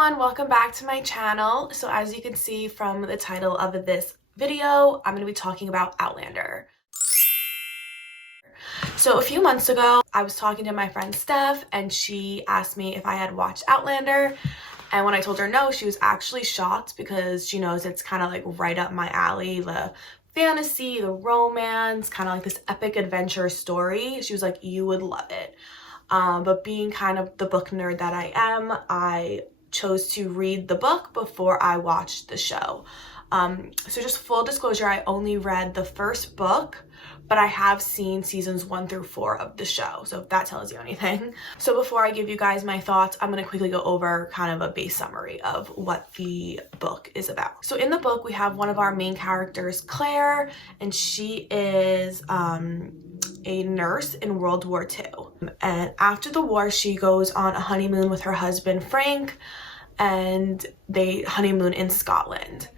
everyone, welcome back to my channel. So as you can see from the title of this video, I'm going to be talking about Outlander. So a few months ago, I was talking to my friend Steph and she asked me if I had watched Outlander. And when I told her no, she was actually shocked because she knows it's kind of like right up my alley, the fantasy, the romance, kind of like this epic adventure story. She was like, you would love it. But being kind of the book nerd that I am, I chose to read the book before I watched the show. So just full disclosure, I only read the first book, but I have seen seasons 1 through 4 of the show, so if that tells you anything. So before I give you guys my thoughts, I'm going to quickly go over kind of a base summary of what the book is about. So in the book, we have one of our main characters, Claire, and she is a nurse in World War II. And after the war, she goes on a honeymoon with her husband, Frank, and they honeymoon in Scotland.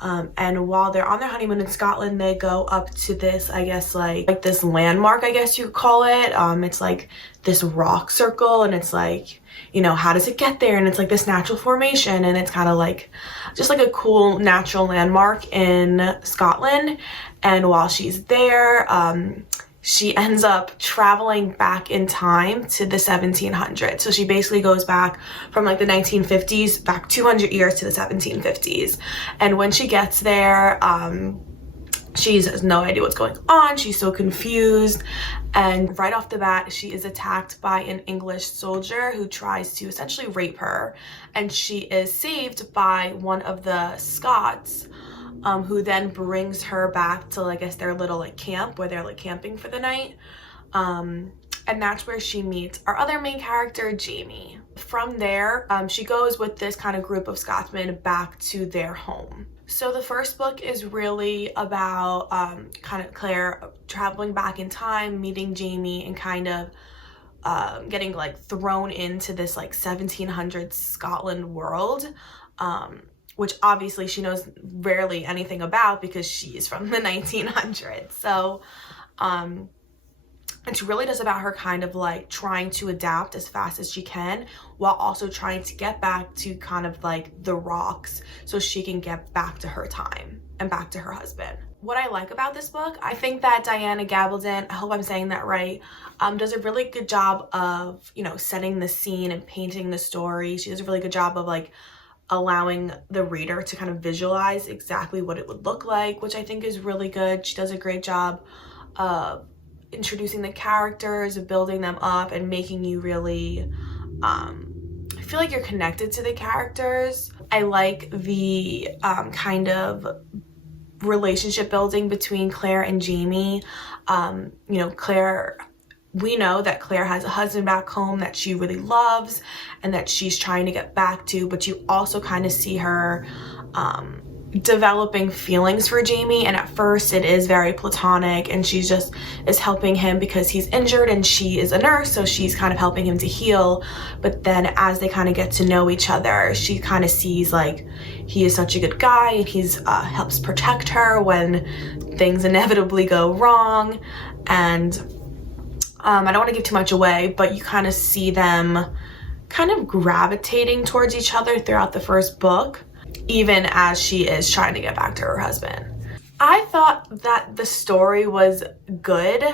And while they're on their honeymoon in Scotland, they go up to this, I guess, like this landmark, I guess you could call it. It's like this rock circle, and it's like, you know, how does it get there? And it's like this natural formation, and it's kind of like just like a cool natural landmark in Scotland. And while she's there, she ends up traveling back in time to the 1700s. So she basically goes back from like the 1950s back 200 years to the 1750s. And when she gets there, she has no idea what's going on. She's so confused. And right off the bat, she is attacked by an English soldier who tries to essentially rape her. And she is saved by one of the Scots, who then brings her back to, I guess, their little like camp where they're like camping for the night. And that's where she meets our other main character, Jamie. From there, she goes with this kind of group of Scotsmen back to their home. So the first book is really about kind of Claire traveling back in time, meeting Jamie, and kind of getting like thrown into this like 1700s Scotland world. Which obviously she knows rarely anything about because she's from the 1900s. So it's really just about her kind of like trying to adapt as fast as she can while also trying to get back to kind of like the rocks so she can get back to her time and back to her husband. What I like about this book, I think that Diana Gabaldon, I hope I'm saying that right, does a really good job of, you know, setting the scene and painting the story. She does a really good job of like allowing the reader to kind of visualize exactly what it would look like, which I think is really good. She does a great job of introducing the characters, building them up, and making you really feel like you're connected to the characters. I like the kind of relationship building between Claire and Jamie. You know, we know that Claire has a husband back home that she really loves and that she's trying to get back to, but you also kind of see her developing feelings for Jamie. And at first it is very platonic, and she's just is helping him because he's injured, and she is a nurse, so she's kind of helping him to heal. But then as they kind of get to know each other, she kind of sees like he is such a good guy, and he's helps protect her when things inevitably go wrong. And I don't want to give too much away, but you kind of see them kind of gravitating towards each other throughout the first book, even as she is trying to get back to her husband. I thought that the story was good,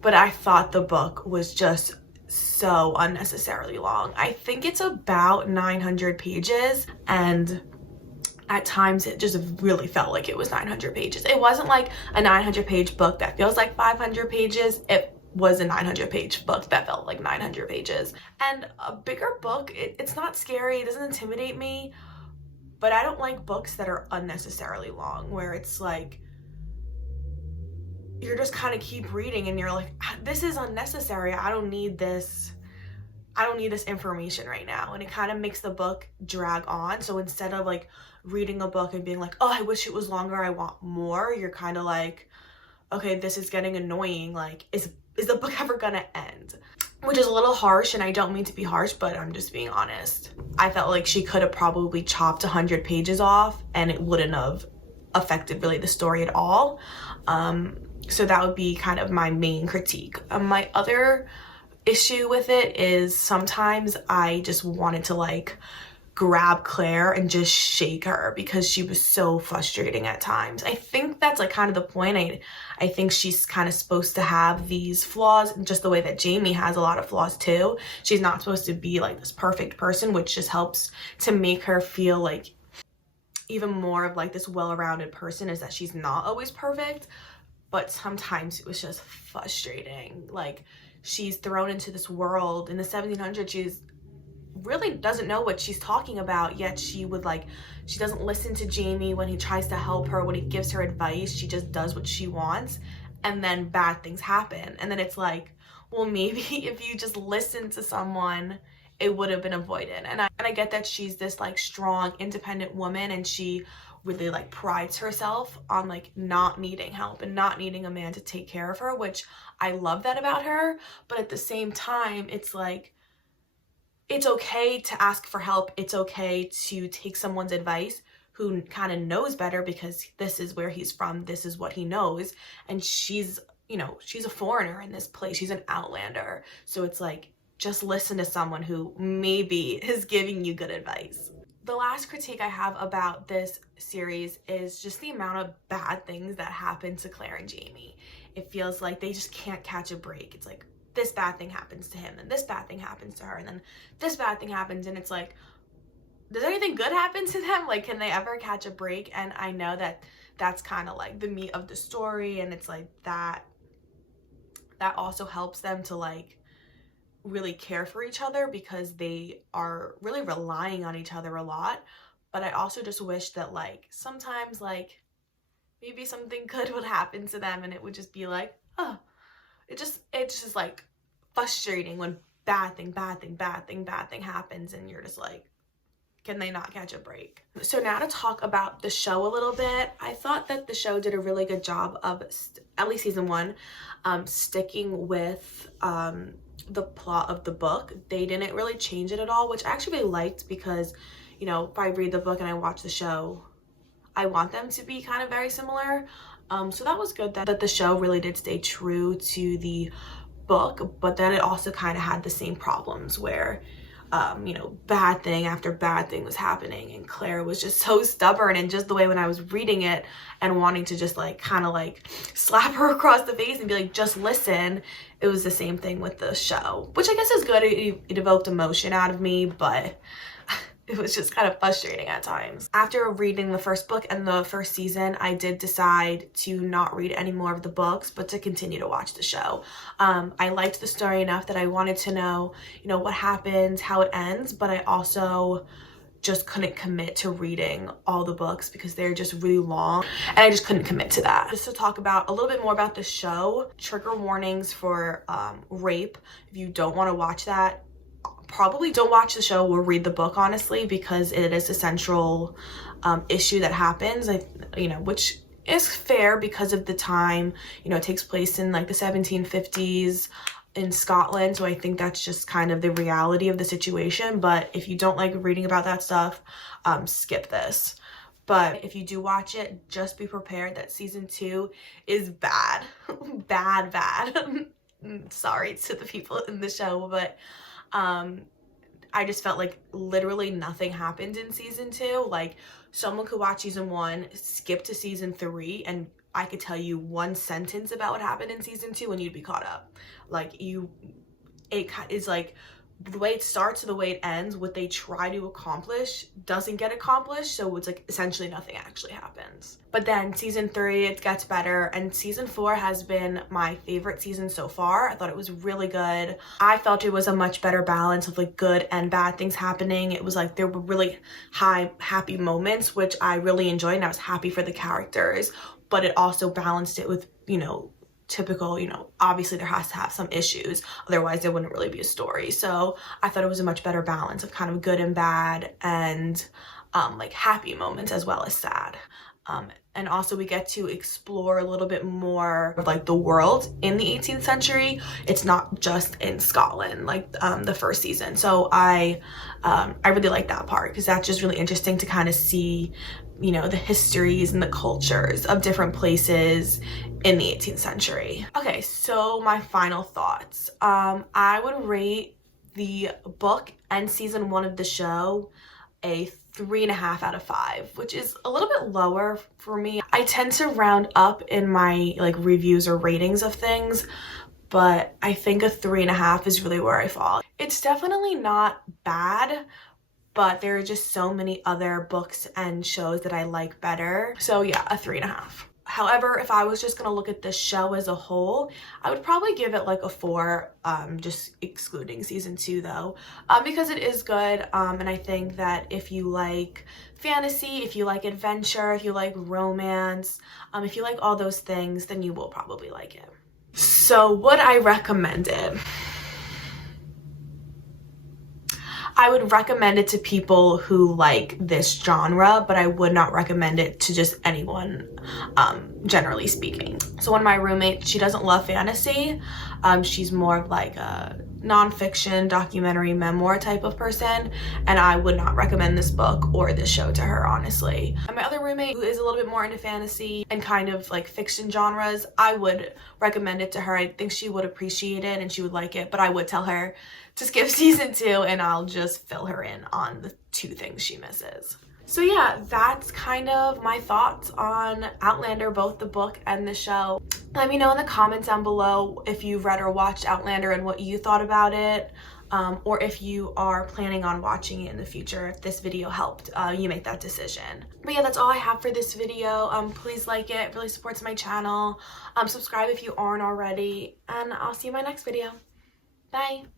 but I thought the book was just so unnecessarily long. I think it's about 900 pages, and at times it just really felt like it was 900 pages. It wasn't like a 900-page book that feels like 500 pages. It was a 900-page book that felt like 900 pages. And a bigger book, it's not scary, it doesn't intimidate me, but I don't like books that are unnecessarily long, where it's like you're just kind of keep reading and you're like, this is unnecessary, I don't need this information right now. And it kind of makes the book drag on. So instead of like reading a book and being like, oh, I wish it was longer, I want more, you're kind of like, okay, this is getting annoying, like is the book ever gonna end? Which is a little harsh, and I don't mean to be harsh, but I'm just being honest. I felt like she could have probably chopped 100 pages off and it wouldn't have affected really the story at all. So that would be kind of my main critique. My other issue with it is sometimes I just wanted to like grab Claire and just shake her because she was so frustrating at times. I think that's like kind of the point. I think she's kind of supposed to have these flaws, just the way that Jamie has a lot of flaws too. She's not supposed to be like this perfect person, which just helps to make her feel like even more of like this well-rounded person, is that she's not always perfect, but sometimes it was just frustrating. Like, she's thrown into this world in the 1700s. She's really doesn't know what she's talking about, yet she doesn't listen to Jamie when he tries to help her, when he gives her advice. She just does what she wants, and then bad things happen. And then it's like, well, maybe if you just listened to someone, it would have been avoided. And I get that she's this like strong, independent woman, and she really like prides herself on like not needing help and not needing a man to take care of her, which I love that about her. But at the same time, it's like, it's okay to ask for help. It's okay to take someone's advice who kind of knows better, because this is where he's from, this is what he knows. And she's, you know, she's a foreigner in this place, she's an outlander. So it's like, just listen to someone who maybe is giving you good advice. The last critique I have about this series is just the amount of bad things that happen to Claire and Jamie. It feels like they just can't catch a break. It's like, this bad thing happens to him, and this bad thing happens to her, and then this bad thing happens, and it's like, does anything good happen to them? Like, can they ever catch a break? And I know that that's kind of like the meat of the story, and it's like that also helps them to like really care for each other, because they are really relying on each other a lot. But I also just wish that like sometimes like maybe something good would happen to them, and it would just be like, oh, it's just like frustrating when bad thing happens, and you're just like, can they not catch a break? So now to talk about the show a little bit. I thought that the show did a really good job of, at least season 1, sticking with the plot of the book. They didn't really change it at all, which I actually really liked, because, you know, if I read the book and I watch the show, I want them to be kind of very similar. So that was good that the show really did stay true to the book, but then it also kind of had the same problems where, you know, bad thing after bad thing was happening, and Claire was just so stubborn, and just the way when I was reading it and wanting to just like kind of like slap her across the face and be like, just listen, it was the same thing with the show, which I guess is good. It evoked emotion out of me, but it was just kind of frustrating at times. After reading the first book and the first season, I did decide to not read any more of the books, but to continue to watch the show. I liked the story enough that I wanted to know, you know, what happens, how it ends, but I also just couldn't commit to reading all the books because they're just really long, and I just couldn't commit to that. Just to talk about a little bit more about the show, trigger warnings for rape. If you don't want to watch that, probably don't watch the show or read the book, honestly, because it is a central issue that happens, you know, which is fair because of the time. You know, it takes place in like the 1750s in Scotland, so I think that's just kind of the reality of the situation. But if you don't like reading about that stuff, skip this. But if you do watch it, just be prepared that season 2 is bad. bad. Sorry to the people in the show, but I just felt like literally nothing happened in season 2. Like, someone could watch season 1, skip to season 3, and I could tell you one sentence about what happened in season 2 and you'd be caught up. Like, it is like the way it starts to the way it ends, what they try to accomplish doesn't get accomplished, so it's like essentially nothing actually happens. But then season 3, it gets better, and season 4 has been my favorite season so far. I thought it was really good. I felt it was a much better balance of like good and bad things happening. It was like there were really happy moments, which I really enjoyed, and I was happy for the characters, but it also balanced it with, you know, typical, you know, obviously there has to have some issues, otherwise there wouldn't really be a story. So I thought it was a much better balance of kind of good and bad, and like happy moments as well as sad. And also we get to explore a little bit more of like the world in the 18th century. It's not just in Scotland like the first season. So I really like that part, because that's just really interesting to kind of see, you know, the histories and the cultures of different places in the 18th century. Okay, so my final thoughts. I would rate the book and season 1 of the show a 3.5 out of 5, which is a little bit lower for me. I tend to round up in my like reviews or ratings of things, but I think a 3.5 is really where I fall. It's definitely not bad, but there are just so many other books and shows that I like better. So yeah, a 3.5. However, if I was just gonna look at the show as a whole, I would probably give it like a 4, just excluding season 2 though, because it is good. And I think that if you like fantasy, if you like adventure, if you like romance, if you like all those things, then you will probably like it. So would I recommend it? I would recommend it to people who like this genre, but I would not recommend it to just anyone, generally speaking. So one of my roommates, she doesn't love fantasy. She's more of like a nonfiction, documentary, memoir type of person, and I would not recommend this book or this show to her, honestly. And my other roommate, who is a little bit more into fantasy and kind of like fiction genres, I would recommend it to her. I think she would appreciate it and she would like it, but I would tell her to skip season 2 and I'll just fill her in on the 2 things she misses. So yeah, that's kind of my thoughts on Outlander, both the book and the show. Let me know in the comments down below if you've read or watched Outlander and what you thought about it, or if you are planning on watching it in the future, if this video helped you make that decision. But yeah, that's all I have for this video. Please like it, it really supports my channel. Subscribe if you aren't already, and I'll see you in my next video. Bye!